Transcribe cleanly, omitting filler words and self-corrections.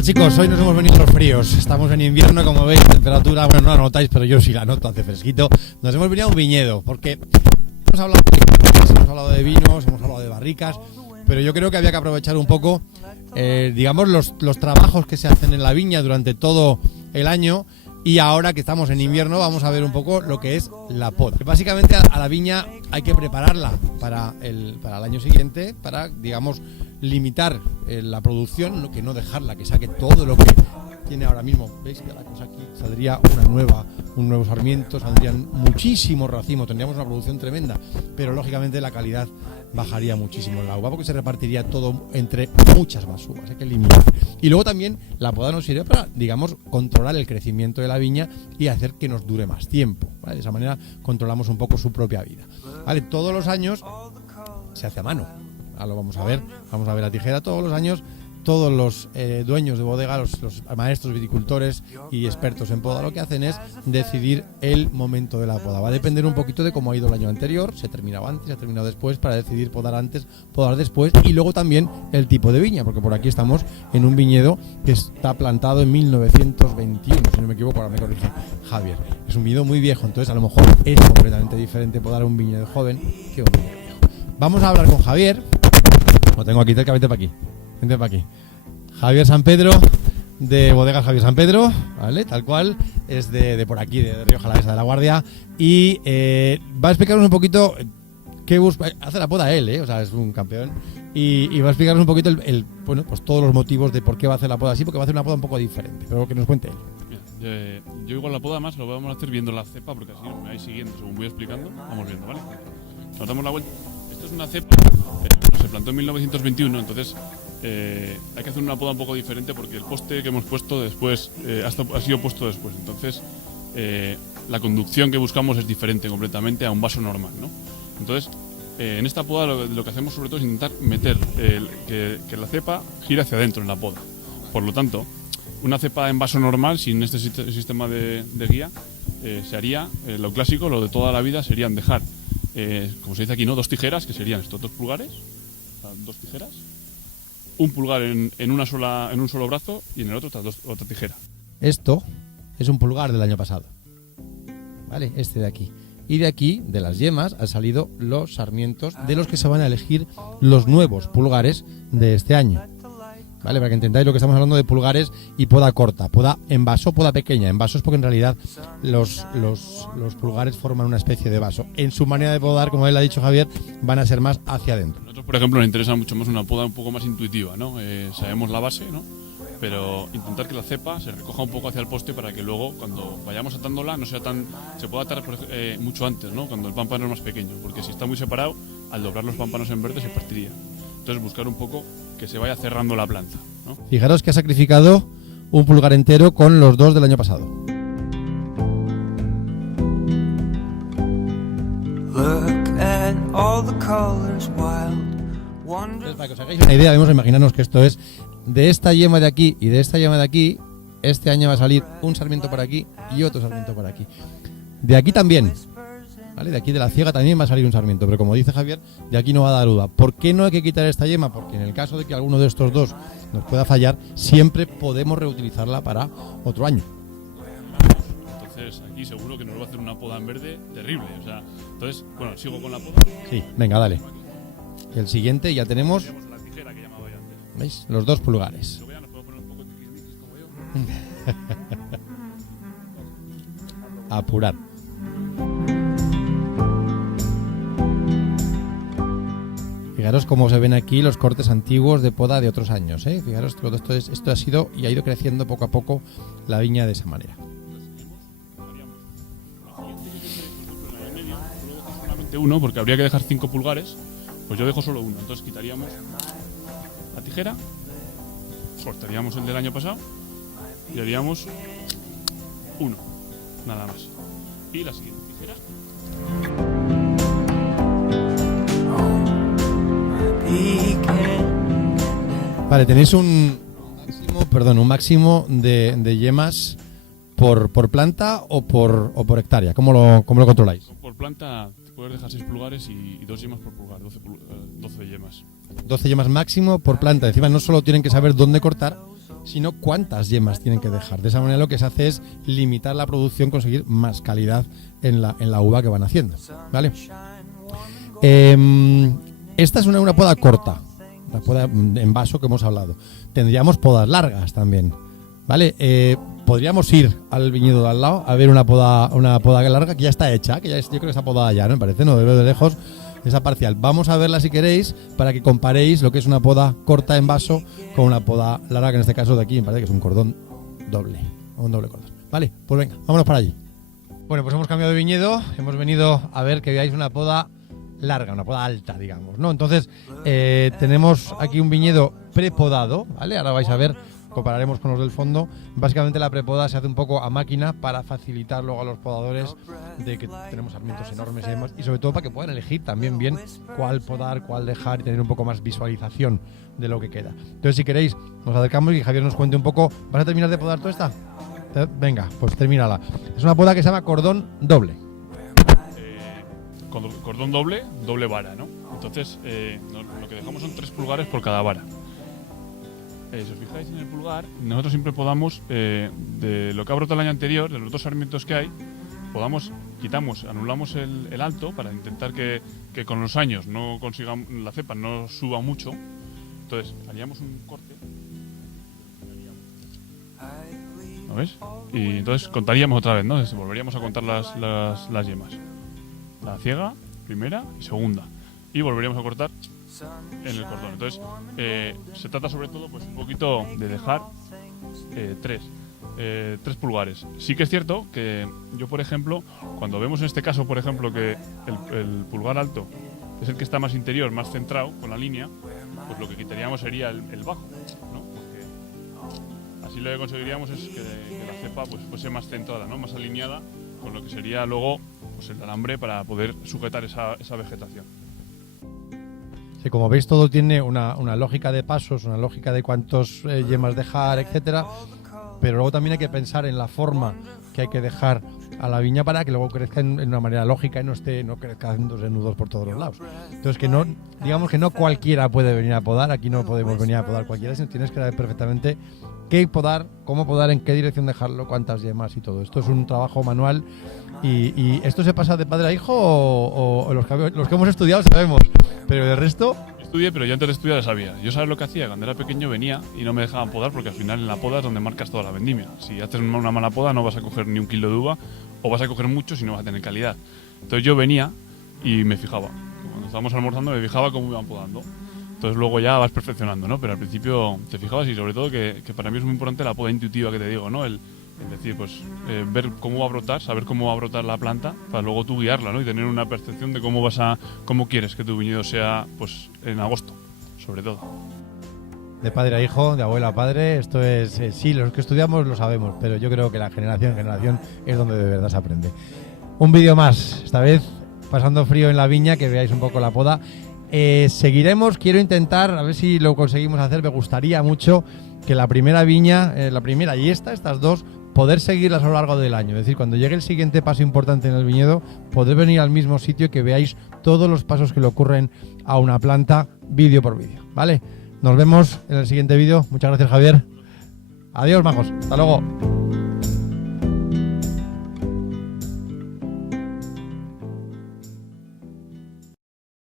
Hola chicos, hoy nos hemos venido los fríos. Estamos en invierno, como veis, temperatura, bueno, no la notáis, pero yo sí la noto, hace fresquito. Nos hemos venido a un viñedo, porque hemos hablado de vinos, hemos hablado de barricas, pero yo creo que había que aprovechar un poco, digamos, los trabajos que se hacen en la viña durante todo el año. Y ahora que estamos en invierno vamos a ver un poco lo que es la poda. Básicamente a la viña hay que prepararla para el año siguiente, para, digamos, limitar la producción, que no dejarla, que saque todo lo que tiene ahora mismo. ¿Veis que la cosa aquí saldría un nuevo sarmiento, saldrían muchísimos racimos, tendríamos una producción tremenda, pero lógicamente la calidad bajaría muchísimo en la uva porque se repartiría todo entre muchas más uvas, hay que limitar. Y luego también la poda nos sirve para, digamos, controlar el crecimiento de la viña y hacer que nos dure más tiempo, ¿vale? De esa manera controlamos un poco su propia vida, ¿vale? Todos los años se hace a mano, ahora lo vamos a ver la tijera. Todos los años todos los dueños de bodega, los maestros viticultores y expertos en poda, lo que hacen es decidir el momento de la poda. Va a depender un poquito de cómo ha ido el año anterior, se ha terminado antes, se ha terminado después, para decidir podar antes, podar después, y luego también el tipo de viña, porque por aquí estamos en un viñedo que está plantado en 1921, si no me equivoco, ahora me corrige Javier. Es un viñedo muy viejo, entonces a lo mejor es completamente diferente podar un viñedo joven que un viñedo viejo. Vamos a hablar con Javier, lo tengo aquí cerca, vente para aquí. Vente para aquí. Javier San Pedro, de Bodegas Javier San Pedro, ¿vale? Tal cual, es de por aquí, de Rioja Alavesa de la Guardia. Y va a explicarnos un poquito qué busca. Hace la poda él, o sea, es un campeón. Y va a explicarnos un poquito bueno, pues todos los motivos de por qué va a hacer la poda así, porque va a hacer una poda un poco diferente. Pero que nos cuente él. Yo igual la poda más lo vamos a hacer viendo la cepa, porque así me vais siguiendo, según voy explicando, vamos viendo, ¿vale? Nos damos la vuelta. Esto es una cepa, se plantó en 1921, entonces hay que hacer una poda un poco diferente porque el poste que hemos puesto después ha sido puesto después. Entonces la conducción que buscamos es diferente completamente a un vaso normal, ¿no? Entonces en esta poda lo que hacemos sobre todo es intentar meter que la cepa gire hacia adentro en la poda. Por lo tanto, una cepa en vaso normal sin este sistema de guía se haría, lo clásico, lo de toda la vida serían dejar, como se dice aquí, ¿no? 2 tijeras, que serían estos 2 pulgares, o sea, 2 tijeras, un pulgar en un solo brazo y en el otro otra tijera. Esto es un pulgar del año pasado, ¿vale? Este de aquí. Y de aquí, de las yemas, han salido los sarmientos de los que se van a elegir los nuevos pulgares de este año, ¿vale? Para que entendáis lo que estamos hablando de pulgares y poda corta, poda en vaso, poda pequeña. En vaso es porque en realidad los pulgares forman una especie de vaso. En su manera de podar, como él ha dicho Javier, van a ser más hacia adentro. Nosotros, por ejemplo, nos interesa mucho más una poda un poco más intuitiva, ¿no? Sabemos la base, ¿no? Pero intentar que la cepa se recoja un poco hacia el poste para que luego, cuando vayamos atándola, no sea se pueda atar mucho antes, ¿no? Cuando el pámpano es más pequeño, porque si está muy separado, al doblar los pámpanos en verde se partiría. Entonces buscar un poco que se vaya cerrando la planta, ¿no? Fijaros que ha sacrificado un pulgar entero con los 2 del año pasado. Entonces, para que os hagáis una idea, debemos imaginarnos que esto es de esta yema de aquí y de esta yema de aquí. Este año va a salir un sarmiento por aquí y otro sarmiento por aquí. De aquí también, ¿vale? De aquí de la ciega también va a salir un sarmiento, pero como dice Javier, de aquí no va a dar uva. ¿Por qué no hay que quitar esta yema? Porque en el caso de que alguno de estos dos nos pueda fallar, siempre podemos reutilizarla para otro año. Entonces aquí seguro que nos va a hacer una poda en verde terrible, o sea, entonces, bueno, sigo con la poda. Sí, venga, dale. Y el siguiente ya tenemos, La tijera que llamaba yo antes. ¿veis? Los 2 pulgares. Luego ya nos podemos poner un poco tiquismiquis como yo. Apurar. Fijaros cómo se ven aquí los cortes antiguos de poda de otros años, ¿eh? Fijaros, todo esto ha sido y ha ido creciendo poco a poco la viña de esa manera. Uno, porque habría que dejar 5 pulgares, pues yo dejo solo uno. Entonces quitaríamos la tijera, cortaríamos el del año pasado y haríamos uno, nada más. Y la siguiente tijera. Vale, tenéis un máximo de yemas por planta o por hectárea. ¿Cómo lo controláis? Por planta puedes dejar 6 pulgares y 2 yemas por pulgar, 12 yemas. 12 yemas máximo por planta. Encima no solo tienen que saber dónde cortar, sino cuántas yemas tienen que dejar. De esa manera lo que se hace es limitar la producción, conseguir más calidad en la uva que van haciendo, ¿vale? Esta es una poda corta, la poda en vaso que hemos hablado. Tendríamos podas largas también, ¿vale? Podríamos ir al viñedo de al lado a ver una poda larga que ya está hecha, que ya es, yo creo que está podada ya, ¿no? Me parece, no, de ver de lejos, esa parcial. Vamos a verla si queréis para que comparéis lo que es una poda corta en vaso con una poda larga, que en este caso de aquí me parece que es un cordón doble, un doble cordón. Vale, pues venga, vámonos para allí. Bueno, pues hemos cambiado de viñedo, hemos venido a ver que veáis una poda larga, una poda alta, digamos, ¿no? Entonces, tenemos aquí un viñedo prepodado, ¿vale? Ahora vais a ver, compararemos con los del fondo. Básicamente la prepoda se hace un poco a máquina para facilitar luego a los podadores de que tenemos sarmientos enormes y demás, y sobre todo para que puedan elegir también bien cuál podar, cuál dejar y tener un poco más visualización de lo que queda. Entonces, si queréis, nos acercamos y Javier nos cuente un poco. ¿Vas a terminar de podar toda esta? Venga, pues termínala. Es una poda que se llama cordón doble. Cordón doble vara, ¿no? Entonces, lo que dejamos son 3 pulgares por cada vara. Si os fijáis en el pulgar, nosotros siempre podamos, de lo que ha brotado el año anterior, de los 2 sarmientos que hay, anulamos el alto para intentar que con los años no consigamos, la cepa no suba mucho. Entonces, haríamos un corte. ¿Lo ves? Y entonces contaríamos otra vez, ¿no? Entonces, volveríamos a contar las yemas. La ciega, primera y segunda. Y volveríamos a cortar en el cordón. Entonces, se trata sobre todo pues un poquito de dejar 3 pulgares. Sí que es cierto que yo, por ejemplo, cuando vemos en este caso, por ejemplo, que el pulgar alto es el que está más interior, más centrado con la línea, pues lo que quitaríamos sería el bajo, ¿no? Porque así lo que conseguiríamos es que la cepa pues fuese más centrada, ¿no? Más alineada con lo que sería luego pues el alambre para poder sujetar esa vegetación. Sí, como veis, todo tiene una lógica de pasos, una lógica de cuántos yemas dejar, etcétera, pero luego también hay que pensar en la forma que hay que dejar a la viña para que luego crezca en una manera lógica y no crezca haciéndose nudos por todos los lados. Entonces, digamos que no cualquiera puede venir a podar, aquí no podemos venir a podar cualquiera, sino tienes que saber perfectamente qué podar, cómo podar, en qué dirección dejarlo, cuántas yemas y todo. Esto es un trabajo manual y ¿esto se pasa de padre a hijo o los que hemos estudiado sabemos? Pero del resto... Estudié, pero yo antes de estudiar ya sabía. Yo sabía lo que hacía. Cuando era pequeño venía y no me dejaban podar porque al final en la poda es donde marcas toda la vendimia. Si haces una mala poda no vas a coger ni un kilo de uva o vas a coger mucho si no vas a tener calidad. Entonces yo venía y me fijaba. Cuando estábamos almorzando me fijaba cómo iban podando. Entonces luego ya vas perfeccionando, ¿no? Pero al principio te fijabas y sobre todo que para mí es muy importante la poda intuitiva que te digo, ¿no? Es decir, pues ver cómo va a brotar, saber cómo va a brotar la planta para luego tú guiarla, ¿no? Y tener una percepción de cómo quieres que tu viñedo sea, pues en agosto, sobre todo. De padre a hijo, de abuelo a padre, esto es... sí, los que estudiamos lo sabemos, pero yo creo que la generación en generación es donde de verdad se aprende. Un vídeo más, esta vez pasando frío en la viña, que veáis un poco la poda. Seguiremos, quiero intentar, a ver si lo conseguimos hacer, me gustaría mucho que la primera viña, la primera y estas dos, poder seguirlas a lo largo del año. Es decir, cuando llegue el siguiente paso importante en el viñedo, poder venir al mismo sitio y que veáis todos los pasos que le ocurren a una planta, vídeo por vídeo, ¿vale? Nos vemos en el siguiente vídeo. Muchas gracias, Javier. Adiós, majos. Hasta luego.